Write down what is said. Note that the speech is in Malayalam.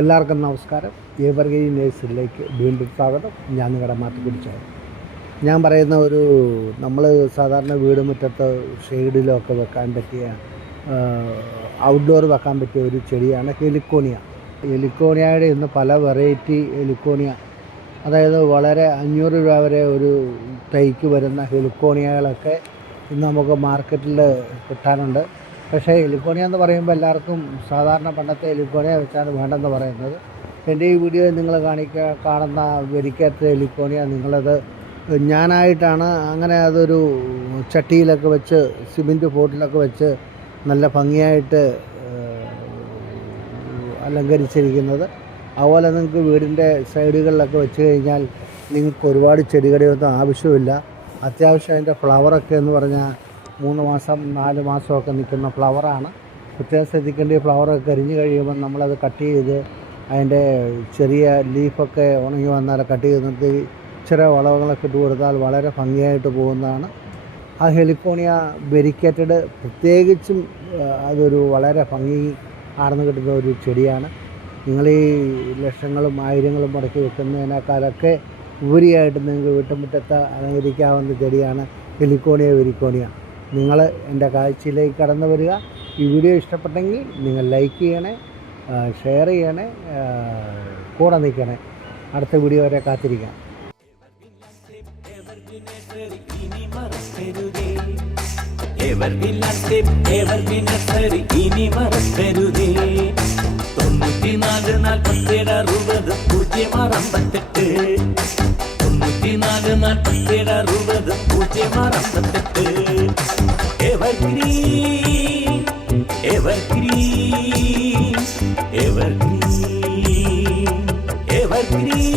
എല്ലാവർക്കും നമസ്കാരം. എവർഗ്രീൻ നേഴ്സറിയിലേക്ക് വീണ്ടും സ്വാഗതം. ഞാൻ നിങ്ങളുടെ മാത്തുക്കുടിച്ചാണ്. ഞാൻ പറയുന്ന നമ്മൾ സാധാരണ വീട് മുറ്റത്ത് ഷെയ്ഡിലൊക്കെ വെക്കാൻ പറ്റിയ ഔട്ട്ഡോർ വെക്കാൻ പറ്റിയ ഒരു ചെടിയാണ് ഹെലിക്കോണിയ. ഹെലിക്കോണിയയുടെ ഇന്ന് പല വെറൈറ്റി ഹെലിക്കോണിയ, അതായത് വളരെ 500 രൂപ വരെ ഒരു തൈക്ക് വരുന്ന ഹെലിക്കോണിയകളൊക്കെ ഇന്ന് നമുക്ക് മാർക്കറ്റിൽ കിട്ടാനുണ്ട്. പക്ഷേ ഹെലിക്കോണിയ എന്ന് പറയുമ്പോൾ എല്ലാവർക്കും സാധാരണ പണ്ടത്തെ ഹെലിക്കോണിയ വെച്ചാണ് വേണ്ടെന്ന് പറയുന്നത്. എൻ്റെ ഈ വീഡിയോയിൽ നിങ്ങൾ കാണുന്ന വെരിക്കേറ്റഡ് ഹെലിക്കോണിയ ഞാനായിട്ടാണ് അങ്ങനെ അതൊരു ചട്ടിയിലൊക്കെ വെച്ച് സിമെൻറ്റ് പോട്ടിലൊക്കെ വെച്ച് നല്ല ഭംഗിയായിട്ട് അലങ്കരിച്ചിരിക്കുന്നത്. അതുപോലെ നിങ്ങൾക്ക് വീടിൻ്റെ സൈഡുകളിലൊക്കെ വെച്ച് കഴിഞ്ഞാൽ നിങ്ങൾക്ക് ഒരുപാട് ചെടികളുടെയൊന്നും ആവശ്യമില്ല. അത്യാവശ്യം അതിൻ്റെ ഫ്ലവറൊക്കെ എന്ന് പറഞ്ഞാൽ 3 മാസം 4 മാസമൊക്കെ നിൽക്കുന്ന ഫ്ലവറാണ്. പ്രത്യേകം ശ്രദ്ധിക്കേണ്ട, ഫ്ലവറൊക്കെ കരിഞ്ഞ് കഴിയുമ്പോൾ നമ്മളത് കട്ട് ചെയ്ത് അതിൻ്റെ ചെറിയ ലീഫൊക്കെ ഉണങ്ങി വന്നാൽ കട്ട് ചെയ്ത് നിർത്തി ചെറിയ വളങ്ങളൊക്കെ ഇട്ട് കൊടുത്താൽ വളരെ ഭംഗിയായിട്ട് പോകുന്നതാണ്. ആ ഹെലിക്കോണിയ വെരിക്കേറ്റഡ് പ്രത്യേകിച്ചും അതൊരു വളരെ ഭംഗി ആർന്നു കിട്ടുന്ന ഒരു ചെടിയാണ്. നിങ്ങൾ ഈ ലക്ഷങ്ങളും ആയിരങ്ങളും മുടക്കി വെക്കുന്നതിനേക്കാളൊക്കെ ഉപരിയായിട്ട് നിങ്ങൾക്ക് വീട്ടുമുറ്റത്ത് അലങ്കരിക്കാവുന്ന ചെടിയാണ് ഹെലിക്കോണിയ വെരിക്കോണിയ. നിങ്ങൾ എൻ്റെ കാഴ്ചയിലേക്ക് കടന്നു വരിക. ഈ വീഡിയോ ഇഷ്ടപ്പെട്ടെങ്കിൽ നിങ്ങൾ ലൈക്ക് ചെയ്യണേ, ഷെയർ ചെയ്യണേ, കൂടെ നിൽക്കണേ. അടുത്ത വീഡിയോ വരെ കാത്തിരിക്കാം. Evergreen